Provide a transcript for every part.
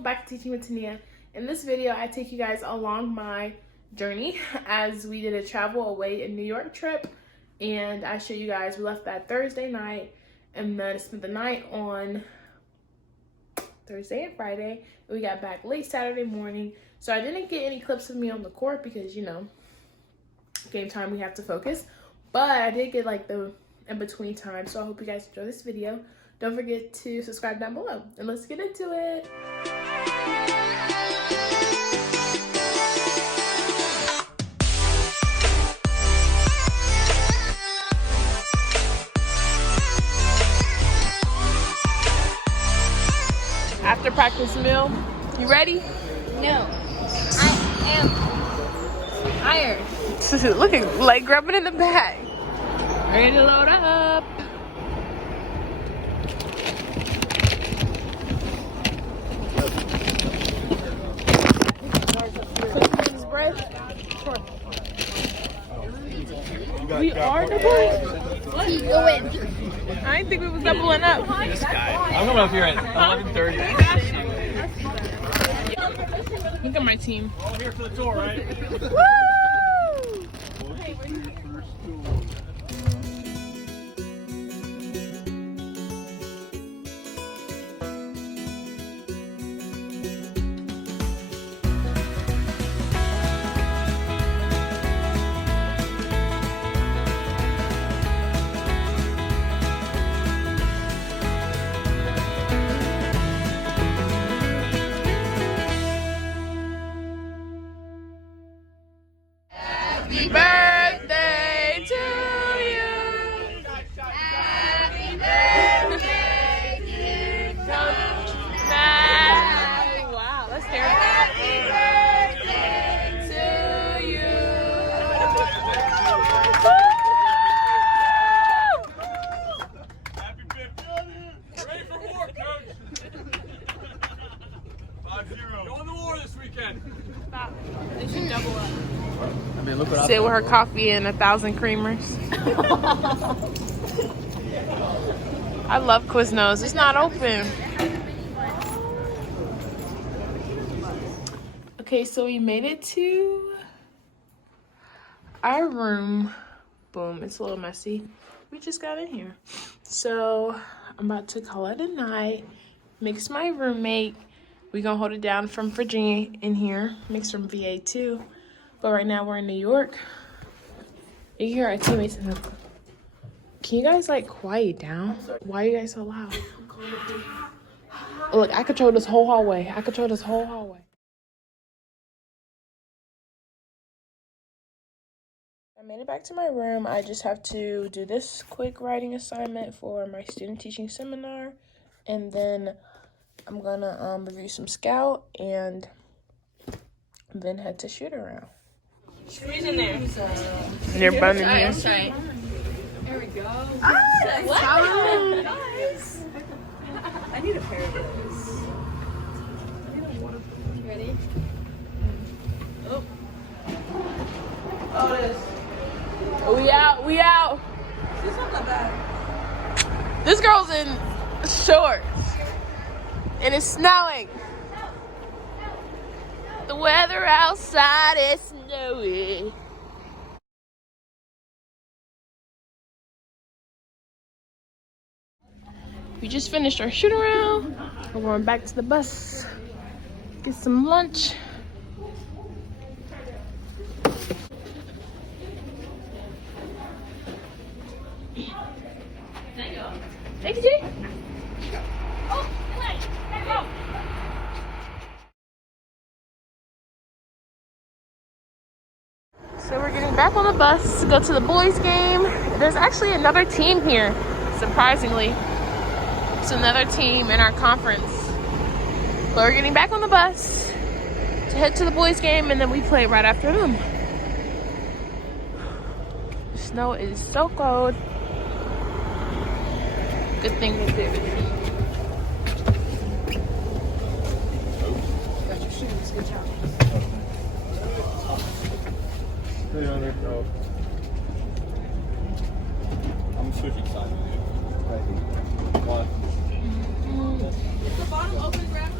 welcome back to Teaching with Tenia. In this video, I take you guys along my journey as we did a travel away in New York trip, and I show you guys we left that Thursday night and then spent the night on Thursday and Friday, and we got back late Saturday morning. So I didn't get any clips of me on the court because, you know, game time, we have to focus, but I did get like the in-between time. So I hope you guys enjoy this video. Don't forget to subscribe down below, and let's get into it. After practice meal, you ready? No, I am tired. Look at leg rubbing in the back. Ready to load up. We are doubling. Go in. I didn't think we was doubling up. This guy. I'm coming up here at 11:30. Look at my team. All here for the tour, right? Woo! Happy birthday to you. Happy birthday, dear Coach Matt. Wow, let's hear it. Happy birthday to you. Happy 50th. Ready for war, Coach. 5-0. Going to war this weekend. Stop. They should double up. I mean, look what Sit with her coffee and 1,000 creamers. I love Quiznos. It's not open. Okay, so we made it to our room. Boom, it's a little messy. We just got in here. So I'm about to call it a night. Mix my roommate. We're gonna hold it down from Virginia in here. Mix from VA too. But right now we're in New York. You can hear our teammates in the... Can you guys like quiet down? Why are you guys so loud? Look, I control this whole hallway. I control this whole hallway. I made it back to my room. I just have to do this quick writing assignment for my student teaching seminar. And then I'm gonna review some Scout and then head to shoot around. Who's in there? They're burning here. There we go. What? Nice. I need a pair of those. Ready? Oh. Oh, it is. We out. We out. This one's not bad. This girl's in shorts. And it's snowing. The weather outside is snowy. We just finished our shoot around. We're going back to the bus. Get some lunch. Thank you, Jay. So we're getting back on the bus to go to the boys' game. There's actually another team here, surprisingly. It's another team in our conference. But we're getting back on the bus to head to the boys' game, and then we play right after them. The snow is so cold. Good thing to do. Got your shoes. Good job. I'm switching sides. One. Is the bottom open, Grandma?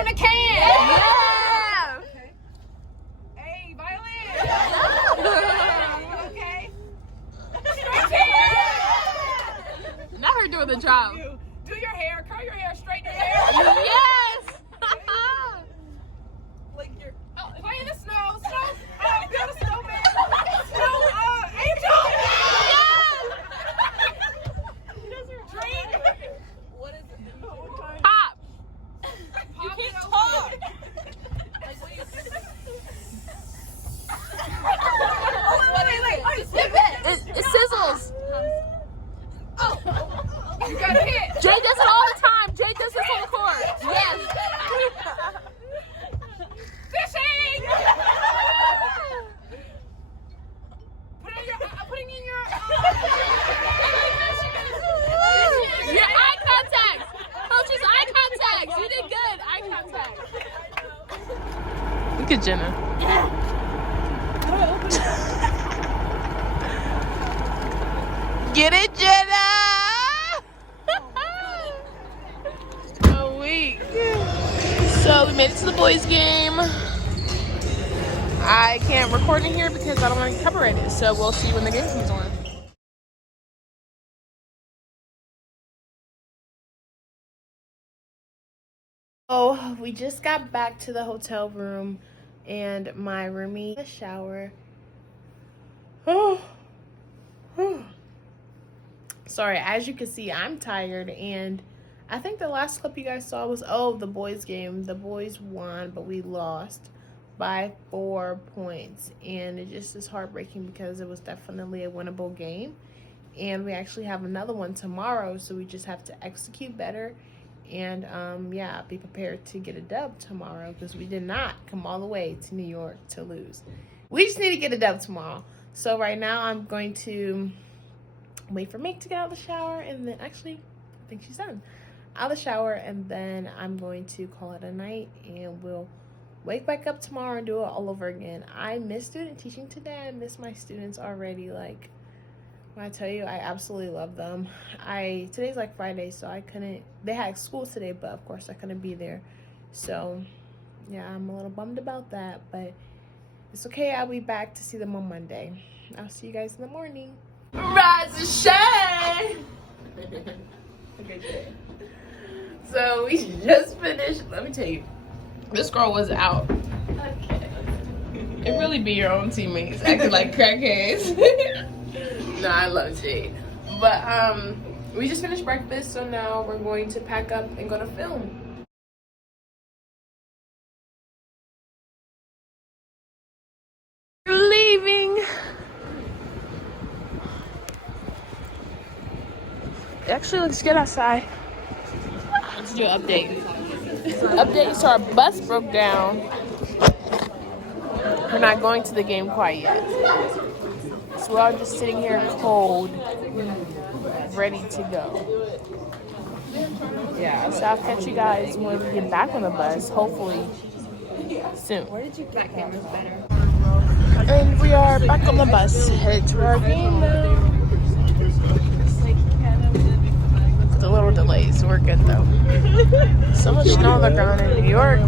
from the can. Yeah. Hey, violin. Okay. Not her doing the job. Do your hair, curl your hair, straighten your hair. Yes. Like you're. Oh, play in the snow. Build a snowman. Snow, angel. Drink. What is it? Pop. You can't talk. Like what you? It sizzles. You got hit. Jay does it all the time. Jay does this on the court. Yes. Fishing. Putting in your. Your eye contact. Coach's eye contact. You did good. Eye contact. Look at Jenna. Get it, Jenna. So weak. So we made it to the boys' game. I can't record in here because I don't want to get copyrighted. So we'll see when the game comes on. Oh, we just got back to the hotel room and my roomie in the shower. Oh. Sorry, as you can see, I'm tired, and I think the last clip you guys saw was, the boys game. The boys won, but we lost by 4 points, and it just is heartbreaking because it was definitely a winnable game, and we actually have another one tomorrow, so we just have to execute better and yeah, be prepared to get a dub tomorrow because we did not come all the way to New York to lose. We just need to get a dub tomorrow. So right now I'm going to wait for Meg to get out of the shower, and then actually I think she's done out of the shower, and then I'm going to call it a night, and we'll wake back up tomorrow and do it all over again. I miss student teaching today. I miss my students already. Like, when I tell you, I absolutely love them. Today's like Friday, so I couldn't, they had school today, but of course I couldn't be there. So yeah, I'm a little bummed about that, but it's okay. I'll be back to see them on Monday. I'll see you guys in the morning. Rise and shine. Okay. So we just finished. Let me tell you, this girl was out. Okay. It really be your own teammates acting like crackheads. No, I love Jade. But we just finished breakfast, so now we're going to pack up and go to film. We're leaving. It actually looks good outside. Let's do an update. Update, so our bus broke down. We're not going to the game quite yet. So we're all just sitting here cold, ready to go. Yeah, so I'll catch you guys when we get back on the bus, hopefully soon. And we are back on the bus, headed to our game now. With a little delay, so we're good though. So much snow on the ground in New York.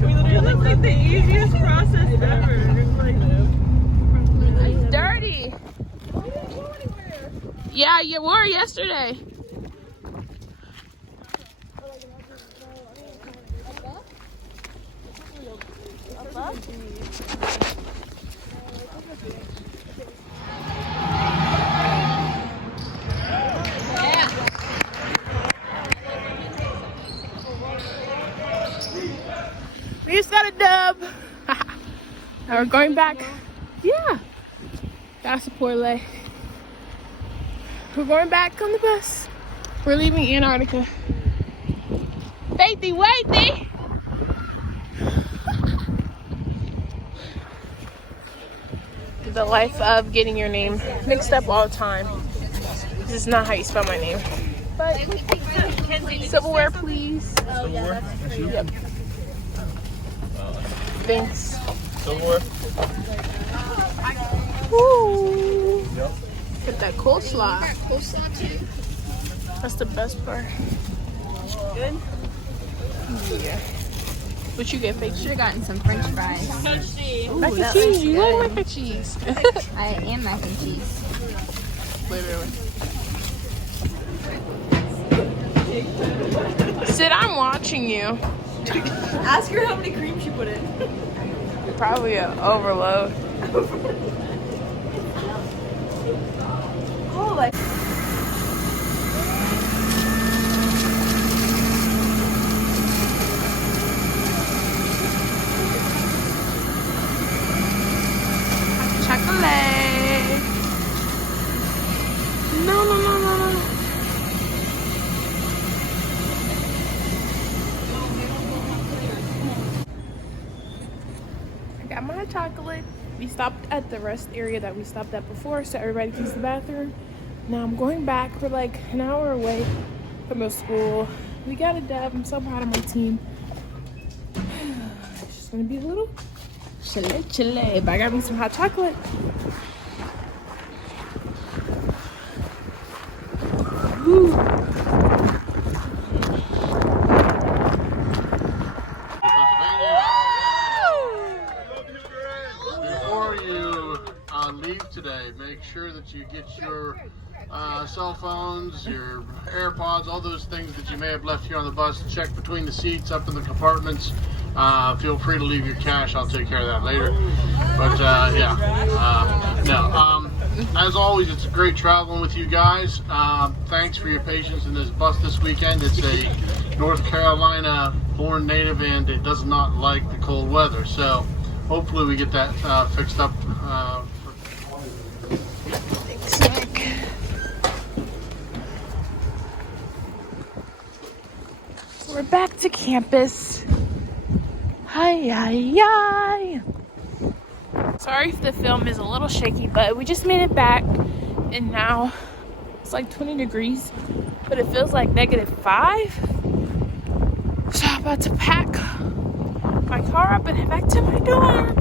We literally like the easiest process ever. It's dirty. Yeah, you were yesterday. We just got a dub. Now we're going back. Yeah. That's a poor leg. We're going back on the bus. We're leaving Antarctica. Faithy, waithy. The life of getting your name mixed up all the time. This is not how you spell my name. But silverware, please. Silverware? That's you? Yep. Thanks. Silverware? Woo. You that coleslaw. Got coleslaw too. That's the best part. Good. Yeah. What you get, Fake? Should have gotten some French fries. Ooh, Mac and that cheese. looks You love good. mac and cheese. I am mac and cheese. Literally. Sid, I'm watching you. Ask her how many creams she put in. Probably an overload. Oh, like. Chocolate. No, no, no, no, no. I got my chocolate. We stopped at the rest area that we stopped at before, so everybody can use the bathroom. Now I'm going back. We're like an hour away from the school. We got a dub. I'm so proud of my team. It's just gonna be a little chile, but I got me some hot chocolate. Ooh. Before you leave today, make sure that you get your cell phones, your AirPods, all those things that you may have left here on the bus. Check between the seats, up in the compartments. Feel free to leave your cash. I'll take care of that later. But as always, it's great traveling with you guys. Thanks for your patience in this bus this weekend. It's a North Carolina born native and it does not like the cold weather. So hopefully we get that fixed up. We're back to campus. Hi, hi, hi. Sorry if the film is a little shaky, but we just made it back, and now it's like 20 degrees, but it feels like -5. So I'm about to pack my car up and head back to my dorm.